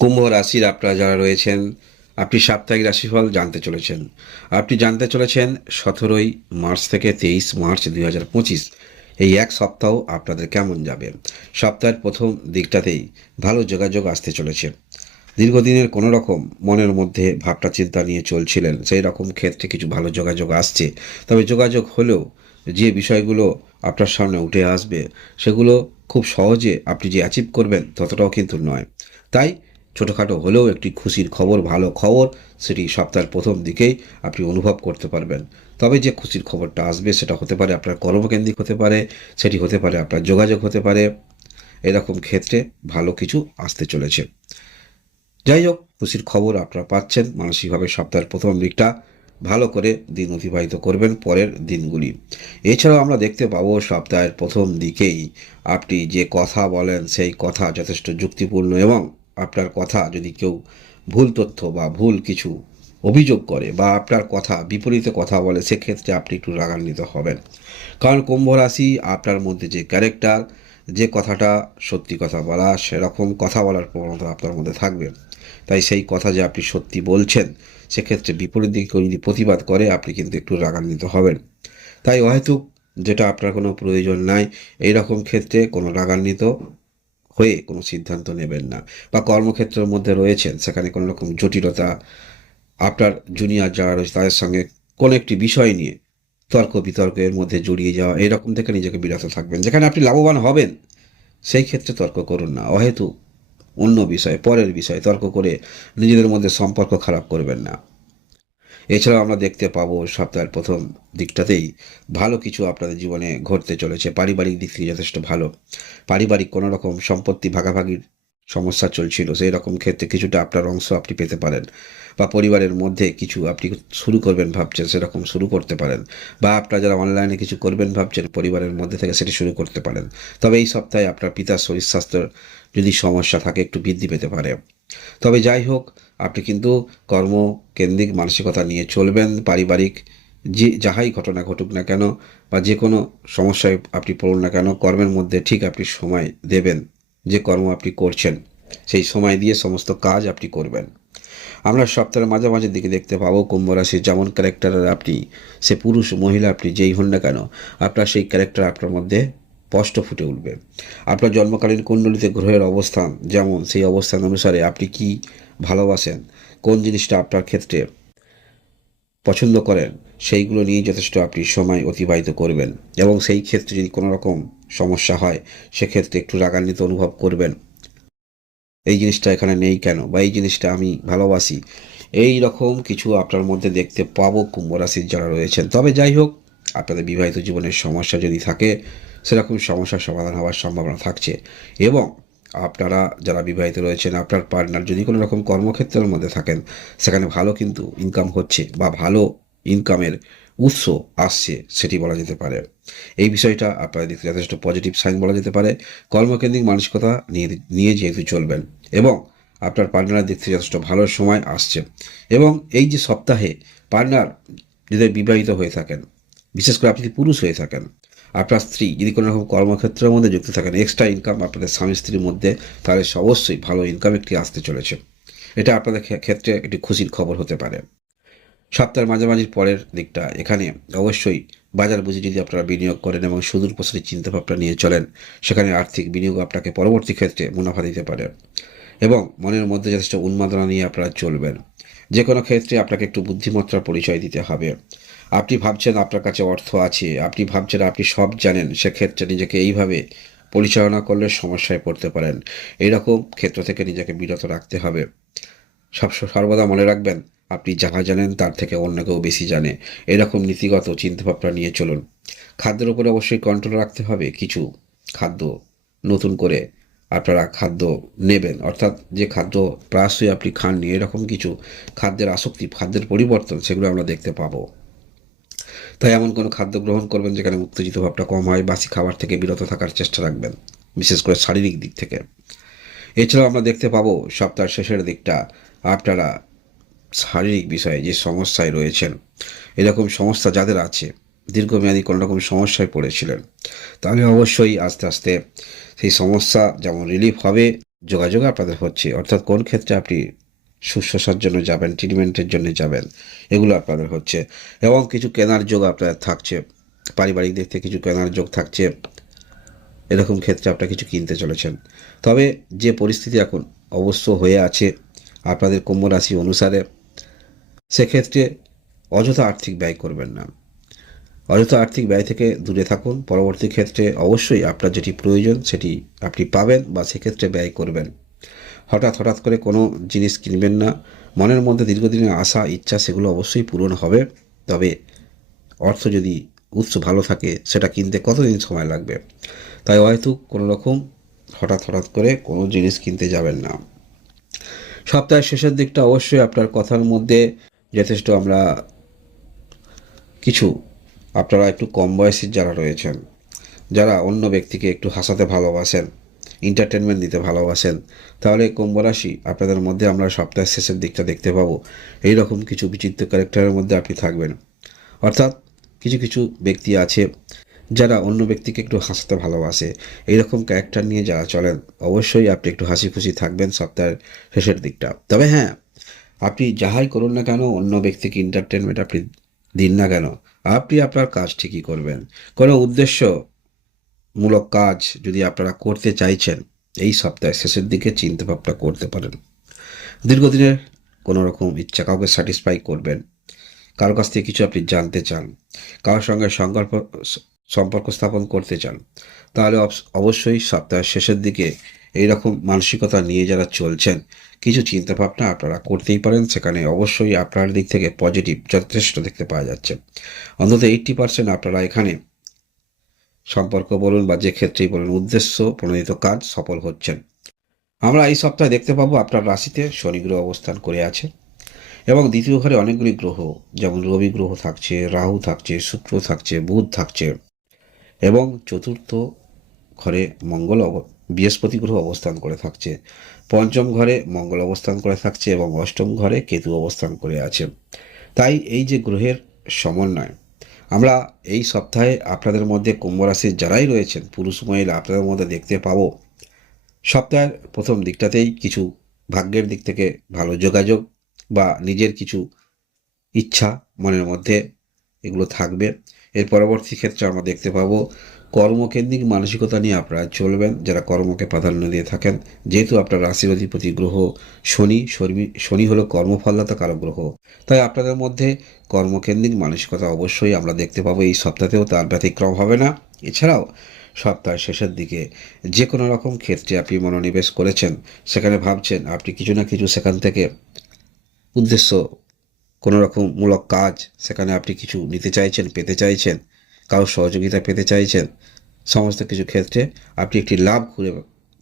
কুম্ভ রাশির আপনারা যারা রয়েছেন, আপনি সাপ্তাহিক রাশিফল জানতে চলেছেন। আপনি জানতে চলেছেন 17ই মার্চ থেকে 23 মার্চ 2025 এই এক সপ্তাহ আপনাদের কেমন যাবে। সপ্তাহের প্রথম দিকটাতেই ভালো যোগাযোগ আসতে চলেছে। দীর্ঘদিনের কোনো রকম মনের মধ্যে ভাবনা চিন্তা নিয়ে চলছিলেন, সেই রকম ক্ষেত্রে কিছু ভালো যোগাযোগ আসছে। তবে যোগাযোগ হলেও যে বিষয়গুলো আপনার সামনে উঠে আসবে সেগুলো খুব সহজে আপনি যে অ্যাচিভ করবেন ততটাও কিন্তু নয়। তাই ছোটোখাটো হলেও একটি খুশির খবর, ভালো খবর, সেটি সপ্তাহের প্রথম দিকেই আপনি অনুভব করতে পারবেন। তবে যে খুশির খবরটা আসবে সেটা হতে পারে আপনার কর্মকেন্দ্রিক হতে পারে, সেটি হতে পারে আপনার যোগাযোগ হতে পারে। এরকম ক্ষেত্রে ভালো কিছু আসতে চলেছে। যাই হোক, খুশির খবর আপনারা পাচ্ছেন। মানসিকভাবে সপ্তাহের প্রথম দিকটা ভালো করে দিন অতিবাহিত করবেন পরের দিনগুলি। এছাড়াও আমরা দেখতে পাবো সপ্তাহের প্রথম দিকেই আপনি যে কথা বলেন সেই কথা যথেষ্ট যুক্তিপূর্ণ, এবং আপনার কথা যদি কেউ ভুল তথ্য বা ভুল কিছু অভিযোগ করে বা আপনার কথা বিপরীতে কথা বলে, সেক্ষেত্রে আপনি একটু রাগান্বিত হবেন। কারণ কুম্ভ রাশি আপনার মধ্যে যে ক্যারেক্টার, যে কথাটা সত্যি কথা বলা, সেরকম কথা বলার প্রবণতা আপনার মধ্যে থাকবে। তাই সেই কথা যে আপনি সত্যি বলছেন, সেক্ষেত্রে বিপরীত দিকে কেউ যদি প্রতিবাদ করে আপনি কিন্তু একটু রাগান্বিত হবেন। তাই অহেতুক যেটা আপনার কোনো প্রয়োজন নাই, এই রকম ক্ষেত্রে কোনো রাগান্বিত হয়ে কোনো সিদ্ধান্ত নেবেন না। বা কর্মক্ষেত্রের মধ্যে রয়েছেন, সেখানে কোনো রকম জটিলতা, আপনার জুনিয়র যারা রয়েছে তাদের সঙ্গে কোনো একটি বিষয় নিয়ে তর্ক বিতর্কের মধ্যে জড়িয়ে যাওয়া, এরকম থেকে নিজেকে বিরত থাকবেন। যেখানে আপনি লাভবান হবেন সেই ক্ষেত্রে তর্ক করুন না। অহেতুক অন্য বিষয়, পরের বিষয় তর্ক করে নিজেদের মধ্যে সম্পর্ক খারাপ করবেন না। এছাড়াও আমরা দেখতে পাবো সপ্তাহের প্রথম দিকটাতেই ভালো কিছু আপনাদের জীবনে ঘটতে চলেছে। পারিবারিক দিক থেকে যথেষ্ট ভালো। পারিবারিক কোনো রকম সম্পত্তি ভাগাভাগির সমস্যা চলছিল, সেই রকম ক্ষেত্রে কিছুটা আপনার অংশ আপনি পেতে পারেন। বা পরিবারের মধ্যে কিছু আপনি শুরু করবেন ভাবছেন, সেরকম শুরু করতে পারেন। বা আপনারা যারা অনলাইনে কিছু করবেন ভাবছেন পরিবারের মধ্যে থেকে, সেটি শুরু করতে পারেন। তবে এই সপ্তাহে আপনার পিতার শরীর স্বাস্থ্যের যদি সমস্যা থাকে একটু বৃদ্ধি পেতে পারে। তবে যাই হোক, আপনি কিন্তু কর্মকেন্দ্রিক মানসিকতা নিয়ে চলবেন। পারিবারিক যে যাহাই ঘটনা ঘটুক না কেন বা যে কোনো সমস্যায় আপনি পড়ুন না কেন, কর্মের মধ্যে ঠিক আপনি সময় দেবেন। যে কর্ম আপনি করছেন সেই সময় দিয়ে সমস্ত কাজ আপনি করবেন। আমরা সপ্তাহের মাঝামাঝির দিকে দেখতে পাবো কুম্ভ রাশির যেমন ক্যারেক্টারের আপনি, সে পুরুষ মহিলা আপনি যেই হন না কেন, আপনার সেই ক্যারেক্টার আপনার মধ্যে স্পষ্ট ফুটে উঠবে। আপনার জন্মকালীন কুণ্ডলিতে গ্রহের অবস্থান যেমন, সেই অবস্থান অনুসারে আপনি কি ভালোবাসেন, কোন জিনিসটা আপনার ক্ষেত্রে পছন্দ করেন, সেইগুলো নিয়ে যথেষ্ট আপনি সময় অতিবাহিত করবেন। এবং সেই ক্ষেত্রে যদি কোনো রকম সমস্যা হয়, সেক্ষেত্রে একটু রাগান্বিত অনুভব করবেন। এই জিনিসটা এখানে নেই কেন, বা এই জিনিসটা আমি ভালোবাসি, এই রকম কিছু আপনার মধ্যে দেখতে পাবো কুম্ভ রাশির যারা রয়েছেন। তবে যাই হোক, আপনাদের বিবাহিত জীবনের সমস্যা যদি থাকে, সেরকম সমস্যার সমাধান হওয়ার সম্ভাবনা থাকছে। এবং আপনারা যারা বিবাহিত রয়েছেন, আপনার পার্টনার যদি কোনো রকম কর্মক্ষেত্রের মধ্যে থাকেন, সেখানে ভালো কিন্তু ইনকাম হচ্ছে বা ভালো ইনকামের উৎস আসছে, সেটি বলা যেতে পারে। এই বিষয়টা আপনাদের দিক থেকে যথেষ্ট পজিটিভ সাইন বলা যেতে পারে। কর্মকেন্দ্রিক মানসিকতা নিয়ে নিয়ে যেহেতু চলবেন, এবং আপনার পার্টনারের দিক থেকে যথেষ্ট ভালো সময় আসছে। এবং এই যে সপ্তাহে পার্টনার যদি বিবাহিত হয়ে থাকেন, বিশেষ করে আপনি যদি পুরুষ হয়ে থাকেন, আপনার স্ত্রী যদি কোনো রকম কর্মক্ষেত্রের মধ্যে যুক্ত থাকেন, এক্সট্রা ইনকাম আপনাদের স্বামী স্ত্রীর মধ্যে, তাহলে অবশ্যই ভালো ইনকাম একটি আসতে চলেছে। এটা আপনাদের ক্ষেত্রে একটি খুশির খবর হতে পারে। সপ্তাহের মাঝামাঝি পরের দিকটা এখানে অবশ্যই বাজার বুঝে যদি আপনারা বিনিয়োগ করেন এবং সুদূর প্রসারী চিন্তাভাবনা নিয়ে চলেন, সেখানে আর্থিক বিনিয়োগ আপনাকে পরবর্তী ক্ষেত্রে মুনাফা দিতে পারে। এবং মনের মধ্যে যথেষ্ট উন্মাদনা নিয়ে আপনারা চলবেন। যে কোনো ক্ষেত্রে আপনাকে একটু বুদ্ধিমত্তার পরিচয় দিতে হবে। আপনি ভাবছেন আপনার কাছে অর্থ আছে, আপনি ভাবছেন আপনি সব জানেন, সেক্ষেত্রে নিজেকে এইভাবে পরিচালনা করলে সমস্যায় পড়তে পারেন। এইরকম ক্ষেত্র থেকে নিজেকে বিরত রাখতে হবে। সর্বদা মনে রাখবেন, আপনি যাহা জানেন তার থেকে অন্য কেউ বেশি জানে। এরকম নীতিগত চিন্তাভাবনা নিয়ে চলুন। খাদ্যের উপরে অবশ্যই কন্ট্রোল রাখতে হবে। কিছু খাদ্য নতুন করে আপনারা খাদ্য নেবেন, অর্থাৎ যে খাদ্য প্রায়শই আপনি খাননি, এরকম কিছু খাদ্যের আসক্তি, খাদ্যের পরিবর্তন, সেগুলো আমরা দেখতে পাবো। তাই এমন কোনো খাদ্য গ্রহণ করবেন যেখানে উত্তেজিত ভাবটা কম হয়। বাসি খাবার থেকে বিরত থাকার চেষ্টা রাখবেন, বিশেষ করে শারীরিক দিক থেকে। এছাড়াও আমরা দেখতে পাবো সপ্তাহের শেষের দিকটা আপনারা শারীরিক বিষয়ে যে সমস্যায় রয়েছেন, এরকম সমস্যা যাদের আছে, দীর্ঘমেয়াদী কোনো রকম সমস্যায় পড়েছিলেন, তাহলে অবশ্যই আস্তে আস্তে সেই সমস্যা যেমন রিলিফ হবে, যোগাযোগ আপনাদের হচ্ছে, অর্থাৎ কোন ক্ষেত্রে আপনি শুশ্রূষার জন্য যাবেন, ট্রিটমেন্টের জন্য যাবেন, এগুলো আপনাদের হচ্ছে। এবং কিছু কেনার যোগ আপনাদের থাকছে, পারিবারিক দিক থেকে কিছু কেনার যোগ থাকছে, এরকম ক্ষেত্রে আপনারা কিছু কিনতে চলেছেন। তবে যে পরিস্থিতি এখন অবশ্য হয়ে আছে আপনাদের কুম্ভ রাশি অনুসারে, সেক্ষেত্রে অযথা আর্থিক ব্যয় করবেন না। অযথা আর্থিক ব্যয় থেকে দূরে থাকুন। পরবর্তী ক্ষেত্রে অবশ্যই আপনার যেটি প্রয়োজন সেটি আপনি পাবেন বা সেক্ষেত্রে ব্যয় করবেন। হঠাৎ করে কোনো জিনিস কিনবেন না। মনের মধ্যে দীর্ঘদিনের আশা ইচ্ছা সেগুলো অবশ্যই পূরণ হবে, তবে অর্থ যদি উৎস ভালো থাকে সেটা কিনতে কতদিন সময় লাগবে, তাই হয়তো কোনো রকম হঠাৎ করে কোনো জিনিস কিনতে যাবেন না। সপ্তাহের শেষের দিকটা অবশ্যই আপনার কথার মধ্যে যথেষ্ট আমরা কিছু, আপনারা একটু কম বয়সী যারা রয়েছেন, যারা অন্য ব্যক্তিকে একটু হাসাতে ভালোবাসেন, এন্টারটেনমেন্ট দিতে ভালোবাসেন, তাহলে কুম্ভ রাশি আপনাদের মধ্যে আমরা সপ্তাহের শেষের দিকটা দেখতে পাবো এইরকম কিছু বিচিত্র ক্যারেক্টারের মধ্যে আপনি থাকবেন। অর্থাৎ কিছু ব্যক্তি আছে যারা অন্য ব্যক্তিকে একটু হাসাতে ভালোবাসে, এইরকম ক্যারেক্টার নিয়ে যারা চলেন, অবশ্যই আপনি একটু হাসি খুশি থাকবেন সপ্তাহের শেষের দিকটা। তবে হ্যাঁ, আপনি যাহাই করুন না কেন, অন্য ব্যক্তিকে এন্টারটেনমেন্ট আপনি দিন না কেন, আপনি আপনার কাজ ঠিকই করবেন। কোনো উদ্দেশ্যমূলক কাজ যদি আপনারা করতে চাইছেন, এই সপ্তাহের শেষের দিকে চিন্তা ভাবনা করতে পারেন। দীর্ঘদিনের কোনো রকম ইচ্ছা কাউকে স্যাটিসফাই করবেন, কারো কাছ থেকে কিছু আপনি জানতে চান, কারোর সঙ্গে সম্পর্ক স্থাপন করতে চান, তাহলে অবশ্যই সপ্তাহের শেষের দিকে এই রকম মানসিকতা নিয়ে যারা চলছেন, কিছু চিন্তাভাবনা আপনারা করতেই পারেন। সেখানে অবশ্যই আপনার দিক থেকে পজিটিভ যথেষ্ট দেখতে পাওয়া যাচ্ছে। অন্তত 80% আপনারা এখানে সম্পর্ক বলুন বা যে ক্ষেত্রেই বলুন, উদ্দেশ্য প্রণোদিত কাজ সফল হচ্ছেন। আমরা এই সপ্তাহে দেখতে পাবো আপনার রাশিতে শনি গ্রহ অবস্থান করে আছে, এবং দ্বিতীয় ঘরে অনেকগুলি গ্রহ, যেমন রবি গ্রহ থাকছে, রাহু থাকছে, শুক্র থাকছে, বুধ থাকছে, এবং চতুর্থ ঘরে বৃহস্পতি গ্রহ অবস্থান করে থাকছে, পঞ্চম ঘরে মঙ্গল অবস্থান করে থাকছে, এবং অষ্টম ঘরে কেতু অবস্থান করে আছে। তাই এই যে গ্রহের সমন্বয়, আমরা এই সপ্তাহে আপনাদের মধ্যে কুম্ভ রাশির যারাই রয়েছেন পুরুষ মহিলা আপনাদের মধ্যে দেখতে পাবো। সপ্তাহের প্রথম দিকটাতেই কিছু ভাগ্যের দিক থেকে ভালো যোগাযোগ বা নিজের কিছু ইচ্ছা মনের মধ্যে এগুলো থাকবে। এর পরবর্তী ক্ষেত্রে আমরা দেখতে পাবো কর্মকেন্দ্রিক মানসিকতা নিয়ে আপনারা চলবেন, যারা কর্মকে প্রাধান্য দিয়ে থাকেন। যেহেতু আপনার রাশির অধিপতি গ্রহ শনি হলো কর্মফলদাতা কারক গ্রহ, তাই আপনাদের মধ্যে কর্মকেন্দ্রিক মানসিকতা অবশ্যই আমরা দেখতে পাবো এই সপ্তাহেও, তার ব্যতিক্রম হবে না। এছাড়াও সপ্তাহের শেষের দিকে যে কোনো রকম ক্ষেত্রে আপনি মনোনিবেশ করেছেন, সেখানে ভাবছেন আপনি কিছু না কিছু সেখান থেকে উদ্দেশ্য কোনো রকম মূলক কাজ, সেখানে আপনি কিছু নিতে চাইছেন, পেতে চাইছেন, কারোর সহযোগিতা পেতে চাইছেন, সমস্ত কিছু ক্ষেত্রে আপনি একটি লাভ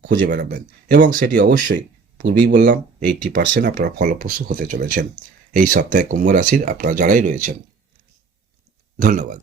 খুঁজে বেড়াবেন, এবং সেটি অবশ্যই পূর্বেই বললাম 80% আপনারা ফলপ্রসূ হতে চলেছেন এই সপ্তাহে কুম্ভ রাশির আপনারা যারাই রয়েছেন। ধন্যবাদ।